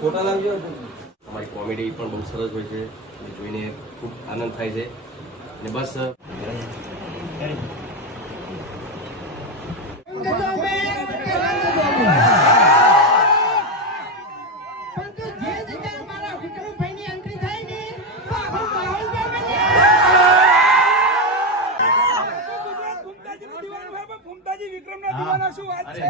ફોટા લાવજો. અમારી કોમેડી પણ બહુ સરસ હોય છે, જોઈને ખૂબ આનંદ થાય છે અને બસ વિક્રમના દીવાના શું વાત છે?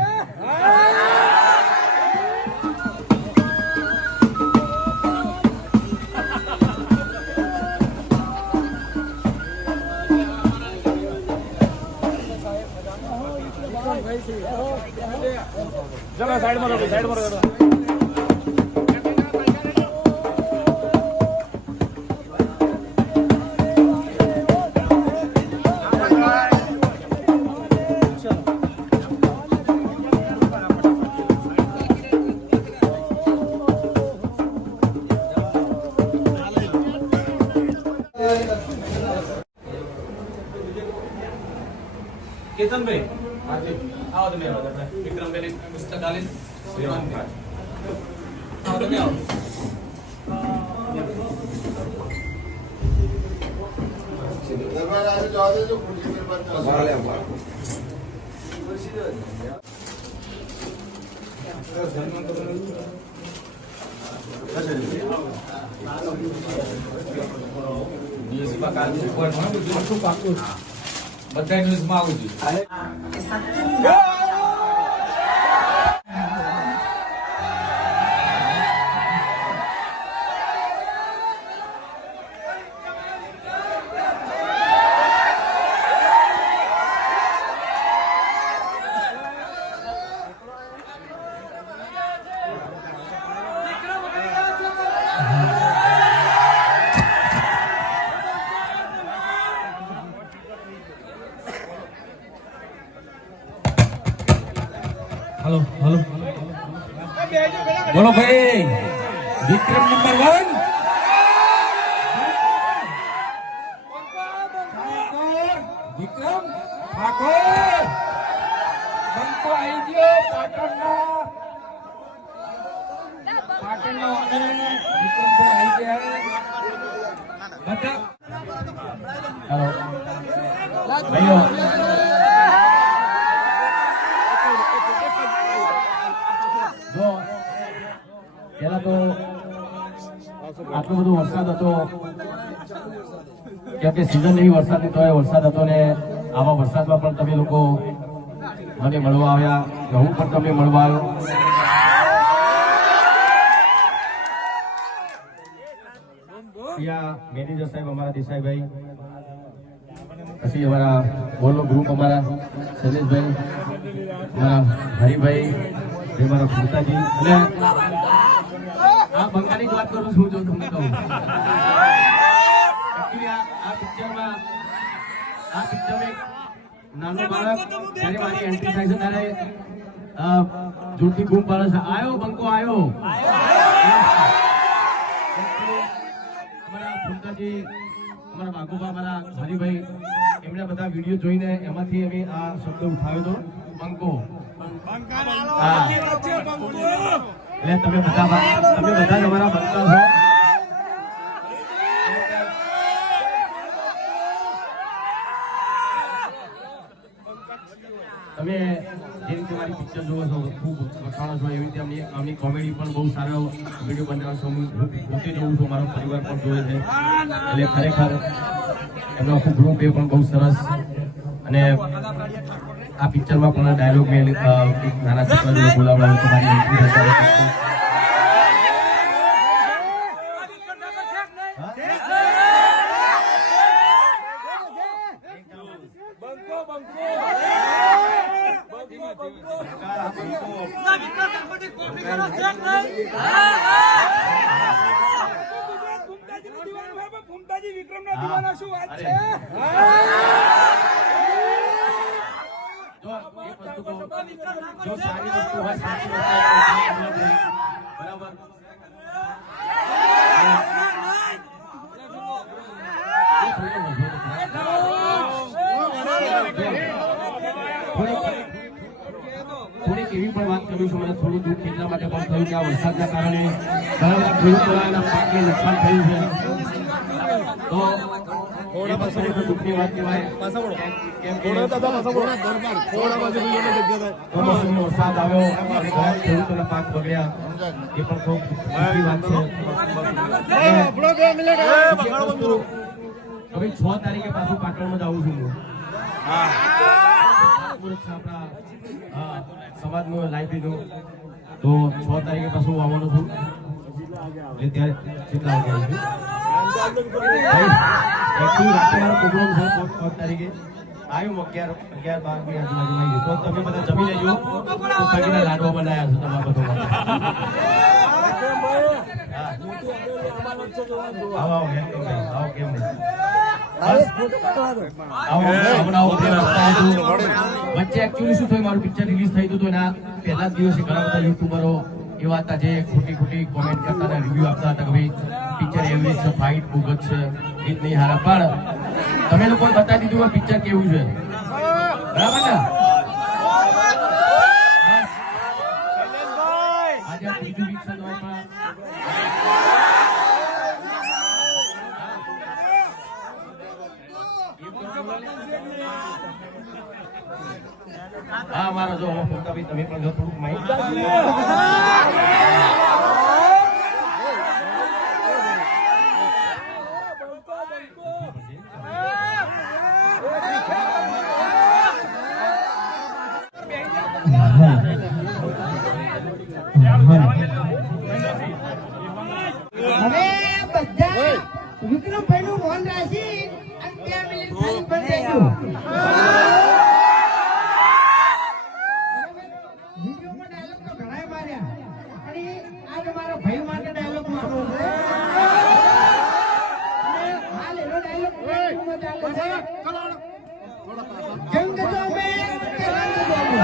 चलो साइड में रखो, साइड में रखो. केतन भाई आओ तो मैं विक्रम भाई पुस्तकालय श्रीमान आओ तो मैं आओ दरबार आगे जाओ दे जो कुर्सी मेरे पास बाहर ले आओ कुर्सी दे न्यूज़ में काल ऊपर ना બધું શું પાકું બધા ન્યૂઝ માં આવું જોઈએ. हेलो हेलो बोलो भाई विक्रम नंबर 1 विक्रम ठाकुर बंको आई गयो पाटणना विक्रम भाई आई गया बता हेलो भाइयों પેલા તો આટલો બધો વરસાદ હતો કેમ કે સિઝન એવી વરસાદની તો વરસાદ હતો ને આવા વરસાદમાં પણ તમે લોકો મને મળવા આવ્યા, હું પણ તમને મળવા આવ્યો. અહીંયા મેનેજર સાહેબ અમારા દેસાઈભાઈ, પછી અમારા બોલો ગ્રુપ અમારા શૈલેષભાઈ, અમારા હરિભાઈ, મારા ફૂલતાજી અને આ બંગાળી વાત કરું છું જો તમને કહું. આ પિક્ચરમાં નાનો બાળક જ્યારે મારી એન્ટ્રી થાય છે ત્યારે જોરથી બૂમ પાડે છે, આયો બંકો આયો. અમારા ફૂલતાજી, અમારા બાગુબા, અમારા હરિભાઈ, એમણે બધા વિડીયો જોઈને એમાંથી અમે આ શબ્દ ઉઠાવ્યો હતો, બંકો. એટલે તમે બધા તમારા બંકા છો. તમે જે રીતે મારી પિક્ચર જોવો છો, ખૂબ વખાણો છો, એવી રીતે આમની કોમેડી પણ બહુ સારો વિડીયો બનાવો છો. હું પોતે જોઉં છું, મારો પરિવાર પણ જોવે છે. એટલે ખરેખર એમનો આખું ગ્રુપ એ પણ બહુ સરસ. અને આ પિક્ચરમાં પણ ડાયલોગ મેં નાના છોકરા બોલાવડાવ્યો તો મારી એન્ટ્રી થશે. વિક્રમના દીવાના શું વાત છે? जो सारी वस्तु है साची बराबर થોડીક એવી પણ વાત કરું છું, મને થોડું દુઃખ એટલા માટે પણ થયું કે આ વરસાદના કારણે ઘણા બધા ખેડૂતોના પાકને નુકસાન થયું છે. તો એ પણ ખરેખર દુઃખની વાત કહેવાય. કેમ કે કમોસમી વરસાદ આવ્યો અને ઘણા ખેડૂતોના પાક બગડ્યા, એ પણ ખૂબ દુઃખની વાત છે. હવે 6 તારીખે પાછું પાટણમાં જ આવું છું હું. આપણા સમાજનું લાઈબ્રેરીનું, તો 6 તારીખે પાછું આવવાનું છું. એટલે ત્યારે કેટલા વાગે આવું છું? એકચ્યુઅલી રાતે મારો પ્રોગ્રામ છે 5 તારીખે. આવ્યું 11-12 ની આજુબાજુ. તો તમે બધા જમી લેજો. કઢીના લાડવા બનાવ્યા છે તમારા બધા માટે. આવો કેમ નહીં, આવો કેમ નહીં. વચ્ચે એકચ્યુઅલી શું થયું, મારું પિક્ચર રિલીઝ થઈ હતું તો એના પહેલા જ દિવસે ઘણા બધા યુટ્યુબરો એવા હતા જે ખોટી કોમેન્ટ કરતા હતા, રિવ્યુ આપતા હતા કે ભાઈ પિક્ચર એવરેજ છે, ફાઇટ ભૂગત છે, ગીત નહીં હારા. પણ તમે લોકોએ બતાવી દીધું પિક્ચર કેવું છે, બરાબર ને? આજે ત્રીજું પિક્ચર હા મારો જો ભાઈ તમે પણ જો થોડુંક માહિતી હવે બધા વિક્રમભાઈ નું મોન રાખી અને 2 મિનિટ ખાલી બંધ થઈ ગયું. વિડીયોમાં ડાયલોગ તો ઘણાય માર્યા, અને આજે મારા ભાઈ માટે ડાયલોગ મારવો છે. હાલ એનો ડાયલોગ ચાલે છે, જંગ જો મેં કે રંગ જો મેં.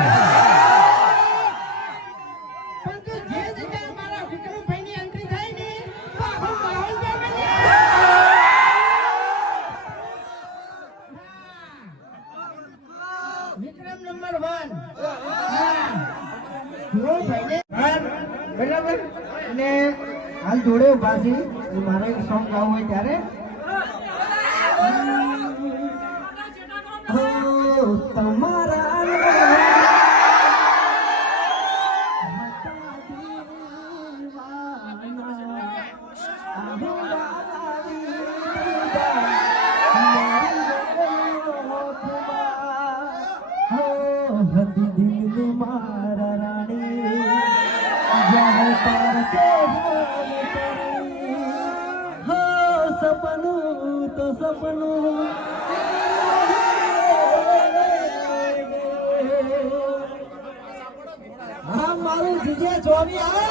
પરંતુ જે જગ્યાએ મારા વિક્રમભાઈ ની એન્ટ્રી થાય ને તો આખો માહોલ જામે છે. વિક્રમ નંબર 1. બરાબર. અને હાલ જોડે ઉભા છે, મારે એક સોંગ ગાવું હોય ત્યારે તમારા સપનું તો સપનું હા મારું જીજે સ્વામી આવે.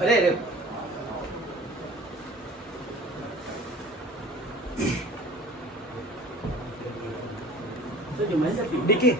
અરે રે ડીકે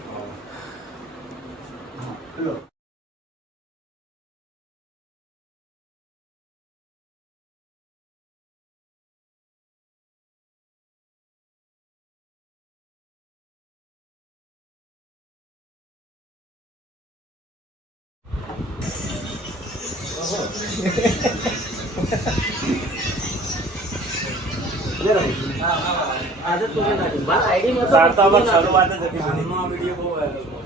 આજે તો મારા આઈડી માં તો વાર્તામાં શરૂઆત જ હતી, આનો વિડિયો બહુ વાયરલ થયો.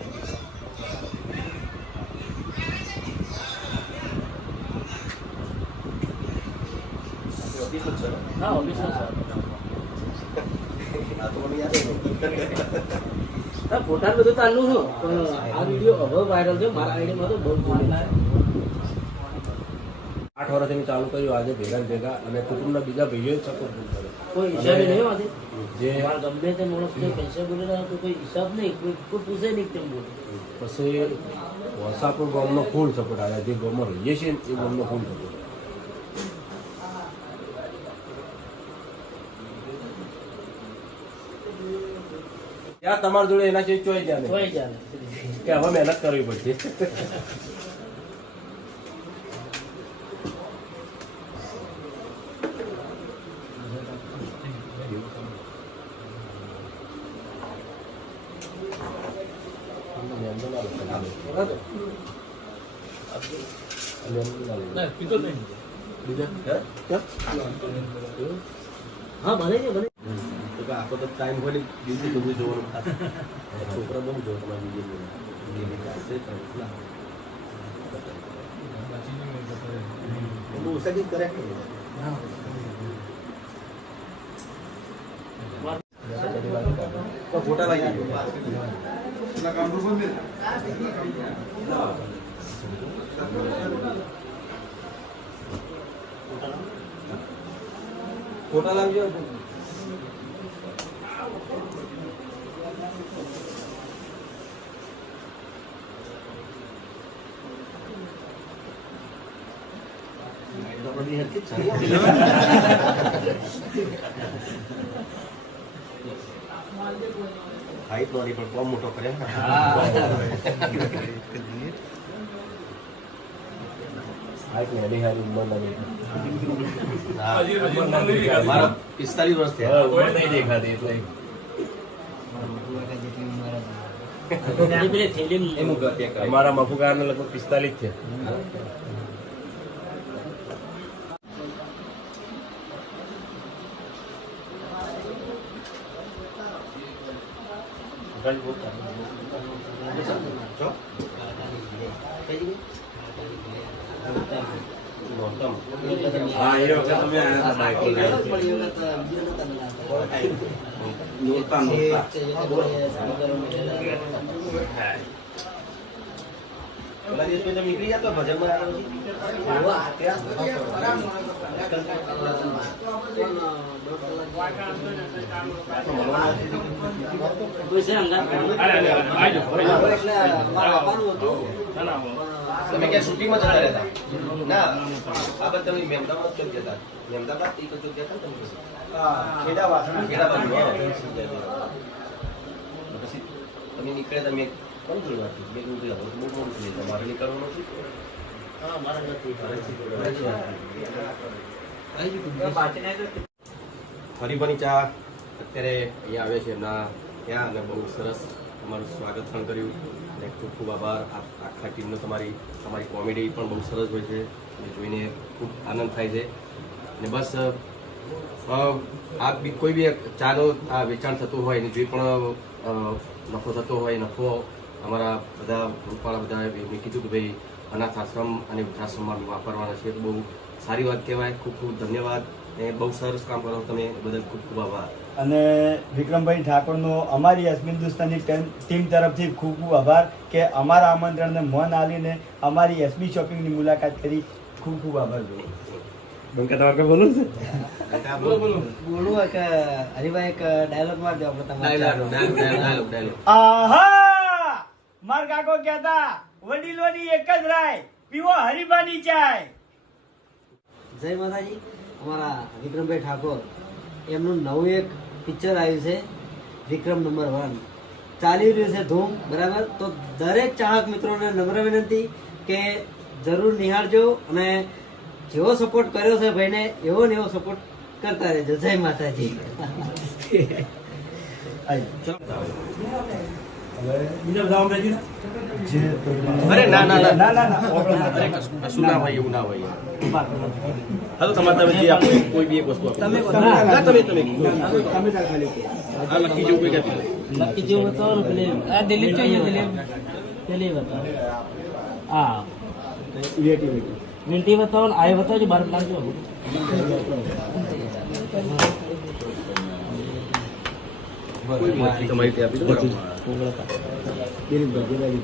હા ઓફિસર સર આ તો મને યાદ છે. ફોટા બધું ચાલુ છે, આ વિડિયો હવે વાયરલ થયો મારા આઈડી માં તો બહુ જોરદાર. 8 8 વર્ષથી ચાલુ કર્યું, આજે ભેગા ને ભેગા અને કુટુંબના બીજા ભાઈઓએ સપોર્ટ કર્યો. કોઈ હિસાબે નહીં આજે જે મારા ગમે તે માણસ જે પૈસા બોલેલા તો કોઈ હિસાબ નહીં, કોઈ પૂછે નહીં કેમ બોલે. પછી વસાપુર ગામનો ફૂલ સપોર્ટ આવ્યા, જે ગામમાં રહીએ છીએ ને એ ગામનો ફૂલ સપોર્ટ. ત્યાં તમારી જોડે એના જેવી ચોઈ જાય કોઈ ચાલે કે હવે મહેનત કરવી પડશે. હા ભલે છે ભલે. આખો તો ટાઈમ હોય દિવસે બધું જોવાનું છોકરા બહુ જોવા તમારી બહુ ઓછા કરે ફોટા લાગી ફોટા લાવજો. હાઈટ વાળી પણ બહુ મોટો કરે મારા 45 વર્ષ થયા અમારા મફુગાને લગભગ 45 છે. હા એ વખત તમે નીકળી જતો ભજનમાં કોઈ છે અંગાત તમે ક્યાં શૂટિંગમાં જતા રહેતા? ના આ બધા તમે મહેમદાબાદ કેમ જતા? મહેમદાબાદ એ તો જો જતા તમે ખેડા બાજુ પછી તમે નીકળે તમે કોણ જોઈ વાત મેં કહ્યું બહુ મોડું થઈ તમારે નીકળવાનું નથી. હા મારા નથી હરિભાની ચા અત્યારે અહીંયા આવે છે એમના ત્યાં અને બહુ સરસ તમારું સ્વાગત પણ કર્યું અને ખૂબ ખૂબ આભાર. આખા ટીમનો તમારી કોમેડી પણ બહુ સરસ હોય છે અને જોઈને ખૂબ આનંદ થાય છે. અને બસ આ કોઈ બી ચાનો આ વેચાણ થતું હોય ને જે પણ નફો થતો હોય નફો અમારા બધા ગ્રુપવાળા બધા મેં કીધું કે ભાઈ અનાથ આશ્રમ અને વૃદ્ધાશ્રમમાં વાપરવાના છે તો બહુ સારી વાત કહેવાય. ખૂબ ખૂબ ધન્યવાદ અને બહુ સરસ કામ કરો તમે બદલ ખૂબ ખૂબ આભાર. અને વિક્રમભાઈ ઠાકોરનો અમારી યસ્મીન હિન્દુસ્તાની ટીમ તરફથી ખૂબ ખૂબ આભાર કે અમારા આમંત્રણને મન આલીને અમારી એસબી શોપિંગની મુલાકાત કરી. ખૂબ ખૂબ આભાર. બંકા તમારે કઈ બોલવું છે? બોલું કે હરિભાઈ એક ડાયલોગ માર દો આપણે તમારે. ડાયલોગ આહા માર કાકો કહેતા વડીલોની એક જ રાય પીવો હરિભાની ચાય. જય માતાજી. અમારા વિક્રમભાઈ ઠાકોર એમનું નવું એક પિક્ચર આવ્યું છે વિક્રમ નંબર 1 ચાલી રહ્યું છે ધૂમ બરાબર. તો દરેક ચાહક મિત્રોને નમ્ર વિનંતી કે જરૂર નિહાળજો અને જેવો સપોર્ટ કર્યો છે ભાઈને એવો ને એવો સપોર્ટ કરતા રહેજો. જય માતાજી. અરે ના ના ના ના ના ના અરે કશું ના હોય એવું ના હોય. હાલો તમારે તમે જે આપો કોઈ બી એક વસ્તુ આપો. તમે હા લખી જેવું કોઈ કહેતું બાકી જેવું બતાવો ને પેલી આ દિલીપ જોઈએ દિલીપ પેલી બતાવો. હા વિનંતી બતાવો ને આ બતાવજો બાર લાગજો. તમારી તે આપી દો. દિલીપભાઈ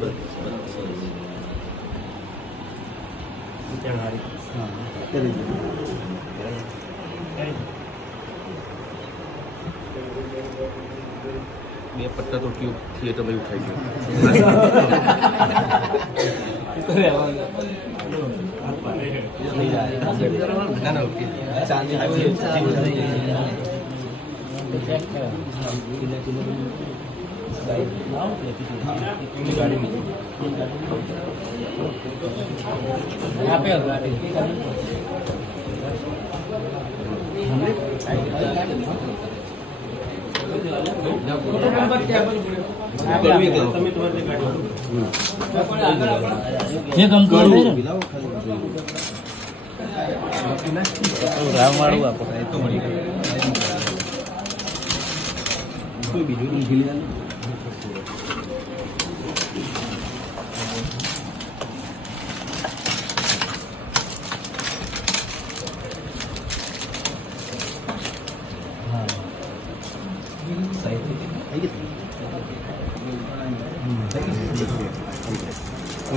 બે પટ્ટા તો ટ્યુબ થિયેટરમાં એવું થાય છે ના ના ઓકે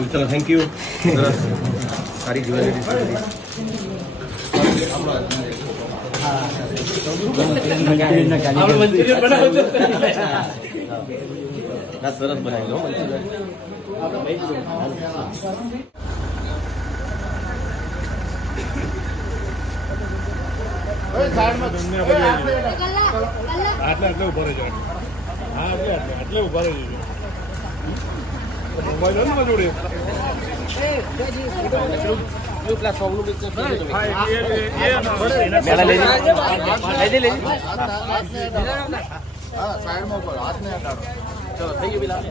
ચલો થેન્ક યુ સરસ સારી જ્વેલરી સરસ બનાવી લો આટલે ઉભો રહેજો. હા આટલે ઉભા રહેજો. મોબાઈલ હોય ને મારી જોડે? હા સાઈડમાં ઉપર હાથ ને કાઢો. ચલો થઈ ગયું પેલા.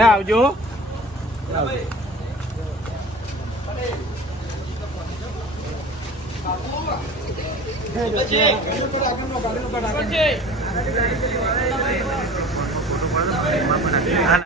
આવજો.